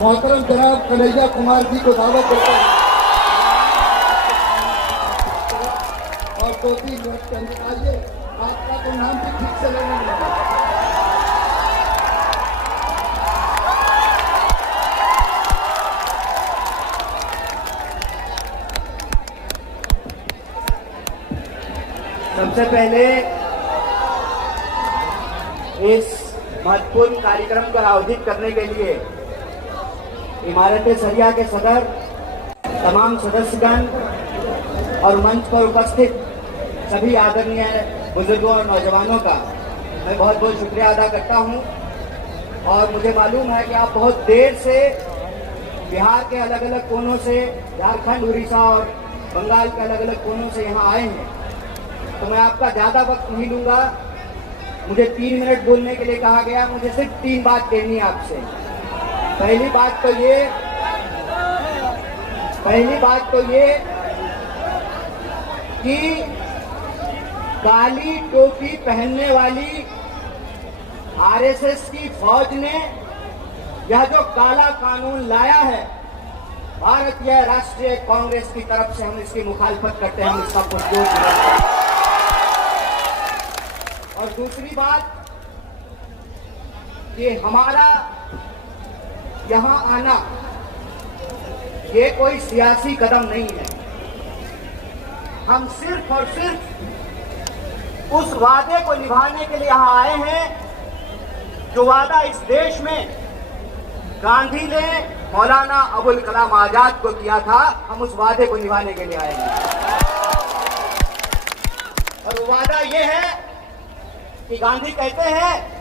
मोहतरम जनाब कन्हैया कुमार जी को दावत देता है और 2-3 मिनट के अंदर आइए। आपका तो नाम भी ठीक से लेना है। सबसे पहले इस महत्वपूर्ण कार्यक्रम को आयोजित करने के लिए इमारत-ए-शरिया के सदर, तमाम सदस्यगण और मंच पर उपस्थित सभी आदरणीय बुजुर्गों और नौजवानों का मैं बहुत बहुत शुक्रिया अदा करता हूं। और मुझे मालूम है कि आप बहुत देर से बिहार के अलग अलग कोनों से, झारखंड, उड़ीसा और बंगाल के अलग अलग कोनों से यहाँ आए हैं, तो मैं आपका ज़्यादा वक्त नहीं लूँगा। मुझे 3 मिनट बोलने के लिए कहा गया। मुझे सिर्फ 3 बात कहनी है आपसे। पहली बात तो ये कि काली टोपी पहनने वाली आरएसएस की फौज ने यह जो काला कानून लाया है, भारतीय राष्ट्रीय कांग्रेस की तरफ से हम इसकी मुखालफत करते हैं, हम इसका पुरजोर करते हैं। और दूसरी बात, कि हमारा यहाँ आना ये कोई सियासी कदम नहीं है। हम सिर्फ और सिर्फ उस वादे को निभाने के लिए यहाँ आए हैं जो वादा इस देश में गांधी ने मौलाना अबुल कलाम आजाद को किया था। हम उस वादे को निभाने के लिए आए हैं और वो वादा ये है कि गांधी कहते हैं,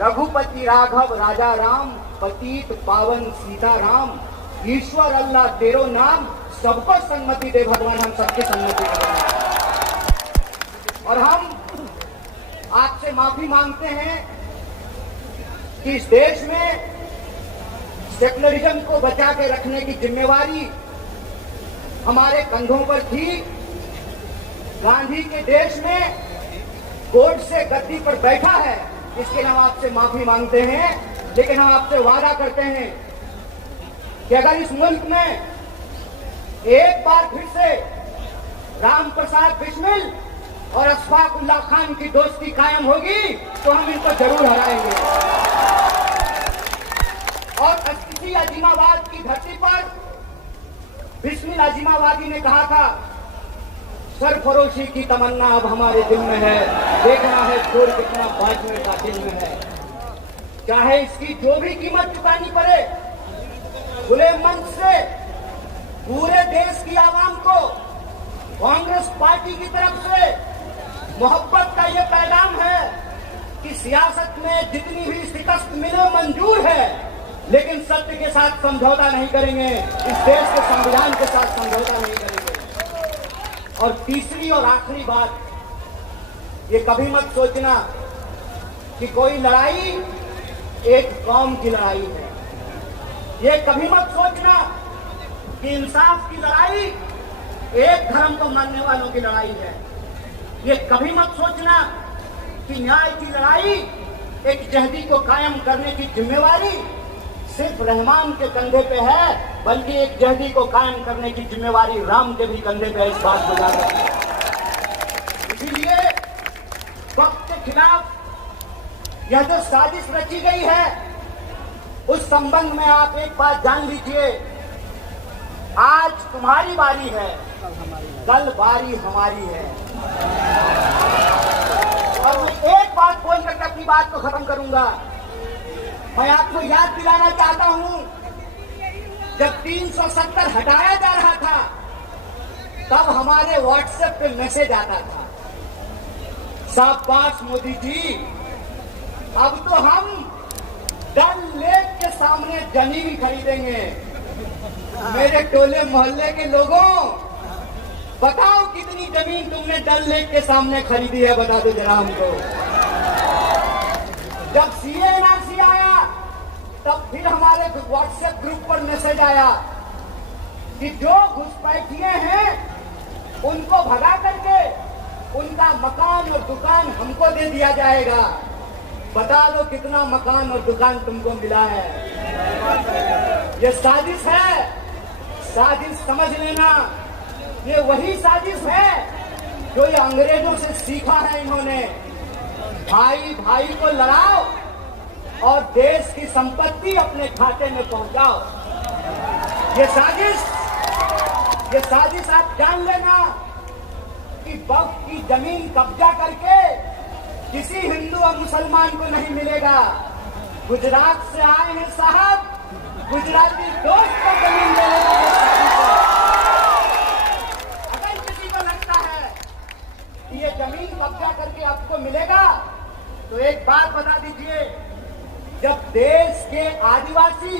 रघुपति राघव राजा राम, पतित पावन सीता राम, ईश्वर अल्लाह तेरो नाम, सबको सम्मति दे भगवान, हम सबकी सम्मति करें। और हम आपसे माफी मांगते हैं कि इस देश में सेकुलरिज्म को बचा के रखने की जिम्मेवारी हमारे कंधों पर थी। गांधी के देश में कोर्ट से गद्दी पर बैठा है, इसके लिए हम आपसे माफी मांगते हैं। लेकिन हम आपसे वादा करते हैं कि अगर इस मुल्क में एक बार फिर से राम प्रसाद बिस्मिल और अशफाकुल्लाह खान की दोस्ती कायम होगी तो हम इनको जरूर हराएंगे। और इसी अजीमाबाद की धरती पर बिस्मिल अजीमाबादी ने कहा था, सरफरोशी की तमन्ना अब हमारे दिल में है, देखना है चोर कितना बाजने का दिल में है। चाहे इसकी जो भी कीमत चुकानी पड़े, खुले मंच से पूरे देश की आवाम को कांग्रेस पार्टी की तरफ से मोहब्बत का ये पैगाम है कि सियासत में जितनी भी शिकस्त मिले मंजूर है, लेकिन सत्य के साथ समझौता नहीं करेंगे, इस देश के संविधान के साथ समझौता नहीं करेंगे। और तीसरी और आखिरी बात, ये कभी मत सोचना कि कोई लड़ाई एक कौम की लड़ाई है। ये कभी मत सोचना कि इंसाफ की लड़ाई एक धर्म को मानने वालों की लड़ाई है। ये कभी मत सोचना कि न्याय की लड़ाई, एक जहदी को कायम करने की जिम्मेवारी सिर्फ रहमान के कंधे पे है, बल्कि एक जहदी को कायम करने की जिम्मेवारी राम के भी कंधे पे है। इस बात को याद रखें। इसीलिए वक्त के खिलाफ यह जो साजिश रची गई है, उस संबंध में आप एक बात जान लीजिए, आज तुम्हारी बारी है, कल बारी हमारी है। और मैं एक बात बोल करके अपनी बात को खत्म करूंगा। मैं आपको याद दिलाना चाहता हूं, जब 370 हटाया जा रहा था, तब हमारे व्हाट्सएप पे मैसेज आता था, शाबाश मोदी जी, अब तो हम डल लेक के सामने जमीन खरीदेंगे। मेरे टोले मोहल्ले के लोगों, बताओ कितनी जमीन तुमने डल लेक के सामने खरीदी है, बता दो जरा हमको। जब CA/NRC आया, तब फिर हमारे व्हाट्सएप ग्रुप पर मैसेज आया कि जो घुसपैठिए हैं उनको भगा करके उनका मकान और दुकान हमको दे दिया जाएगा। बता दो कितना मकान और दुकान तुमको मिला है। ये साजिश है, साजिश समझ लेना। ये वही साजिश है जो ये अंग्रेजों से सीखा है इन्होंने। भाई भाई को लड़ाओ और देश की संपत्ति अपने खाते में पहुंचाओ। ये साजिश आप जान लेना कि वक्फ की जमीन कब्जा करके किसी हिंदू और मुसलमान को नहीं मिलेगा। गुजरात से आए हैं साहब, गुजराती दोस्त को जमीन देने का ये साजिश है। अगर किसी को लगता है कि ये जमीन कब्जा करके आपको मिलेगा तो एक बात बता दीजिए, जब देश के आदिवासी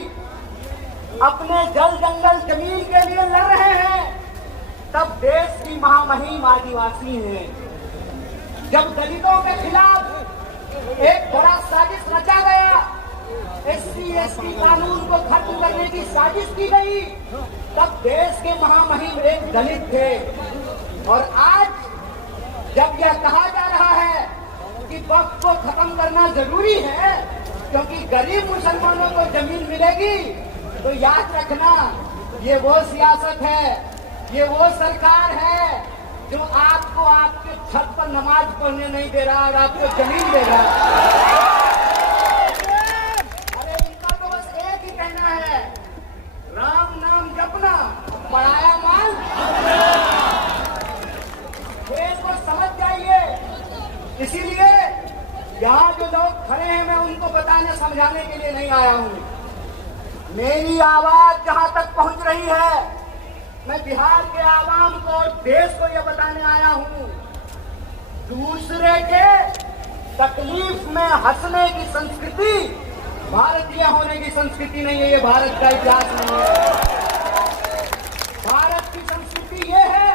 अपने जल जंगल जमीन के लिए लड़ रहे हैं तब देश की महामहिम आदिवासी हैं। जब दलितों के खिलाफ एक बड़ा साजिश रचा गया, SC/ST कानून को खत्म करने की साजिश की गई, तब देश के महामहिम एक दलित थे। और आज जब यह कहा जा रहा है कि वक्फ को खत्म करना जरूरी है क्योंकि गरीब मुसलमानों को जमीन मिलेगी, तो याद रखना ये वो सियासत है, ये वो सरकार है जो आपको आपके छत पर नमाज पढ़ने नहीं दे रहा और आपको जमीन दे रहा है। अरे इनका तो बस एक ही कहना है, राम नाम जपना, पढ़ाया माल। खेल को समझ जाइए। इसीलिए यहाँ जो लोग खड़े हैं मैं उनको बताने समझाने के लिए नहीं आया हूँ। मेरी आवाज जहां तक पहुंच रही है, मैं बिहार के आवाम को और देश को यह बताने आया हूं, दूसरे के तकलीफ में हंसने की संस्कृति भारतीय होने की संस्कृति नहीं है। ये भारत का इतिहास नहीं है। भारत की संस्कृति ये है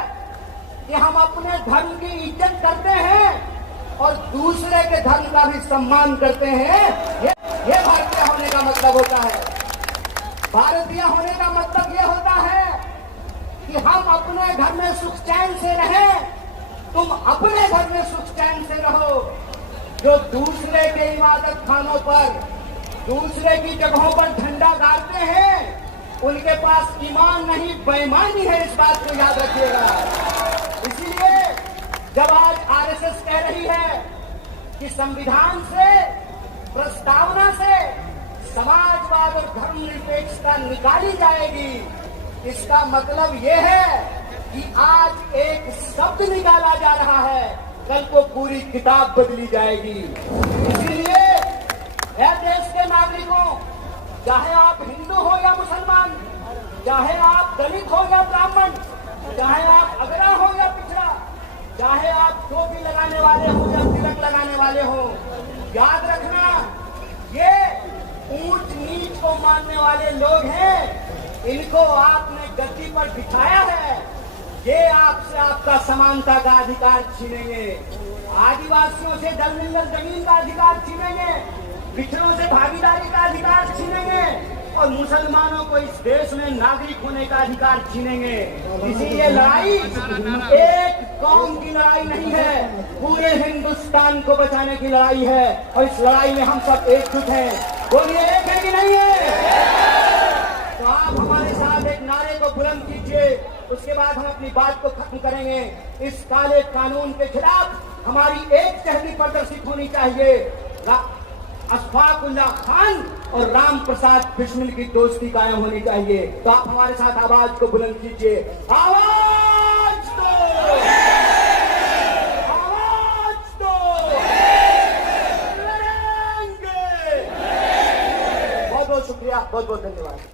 कि हम अपने धर्म की इज्जत करते हैं और दूसरे के धर्म का भी सम्मान करते हैं। ये भारतीय होने का मतलब होता है। भारतीय होने का मतलब यह होता है कि हम अपने घर में सुख चैन से रहें, तुम अपने घर में सुख चैन से रहो। जो दूसरे के इबादत खानों पर, दूसरे की जगहों पर झंडा गाड़ते हैं, उनके पास ईमान नहीं बेईमानी है, इस बात को याद रखिएगा। इसलिए जब आज RSS कह रही है कि संविधान से, प्रस्तावना से समाजवाद और धर्मनिरपेक्षता निकाली जाएगी, इसका मतलब यह है कि आज एक शब्द निकाला जा रहा है, कल को पूरी किताब बदली जाएगी। इसीलिए देश के नागरिकों, चाहे आप हिंदू हो या मुसलमान, चाहे आप दलित हो या ब्राह्मण, चाहे आप अगरा हो या पिछड़ा, चाहे आप टोपी लगाने वाले हो या तिलक लगाने वाले हो, याद रखना ये ऊंच नीच को मानने वाले लोग हैं। इनको आपने गद्दी पर बिठाया है, ये आपसे आपका समानता का अधिकार छीनेंगे, आदिवासियों से जल जंगल जमीन का अधिकार छीनेंगे, पिछड़ों से भागीदारी का अधिकार छीनेंगे और मुसलमानों को इस देश में नागरिक होने का अधिकार छीनेंगे। इसीलिए लड़ाई एक कौम की लड़ाई नहीं है, पूरे हिंदुस्तान को बचाने की लड़ाई है और इस लड़ाई में हम सब एकजुट हैं। बोलिए, एक है कि नहीं है? तो आप हमारे साथ एक नारे को बुलंद कीजिए, उसके बाद हम अपनी बात को खत्म करेंगे। इस काले कानून के खिलाफ हमारी एक चहली प्रदर्शित होनी चाहिए। अशफाकुल्लाह खान और राम प्रसाद बिस्मिल की दोस्ती कायम होनी चाहिए। तो आप हमारे साथ आवाज को बुलंद कीजिए, आवाज दो, आवाज दो, लड़ेंगे। बहुत बहुत शुक्रिया, बहुत बहुत धन्यवाद।